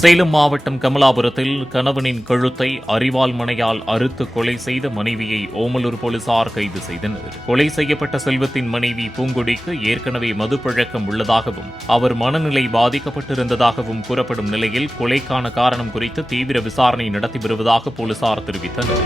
சேலம் மாவட்டம் கமலாபுரத்தில் கணவனின் கழுத்தை அரிவாள் மணையால் அறுத்து கொலை செய்த மனைவியை ஓமலூர் போலீசார் கைது செய்தனர். கொலை செய்யப்பட்ட செல்வத்தின் மனைவி பூங்கொடிக்கு ஏற்கனவே மதுப்பழக்கம் உள்ளதாகவும் அவர் மனநிலை பாதிக்கப்பட்டிருந்ததாகவும் கூறப்படும் நிலையில் கொலைக்கான காரணம் குறித்து தீவிர விசாரணை நடத்தி வருவதாக போலீசார் தெரிவித்தனர்.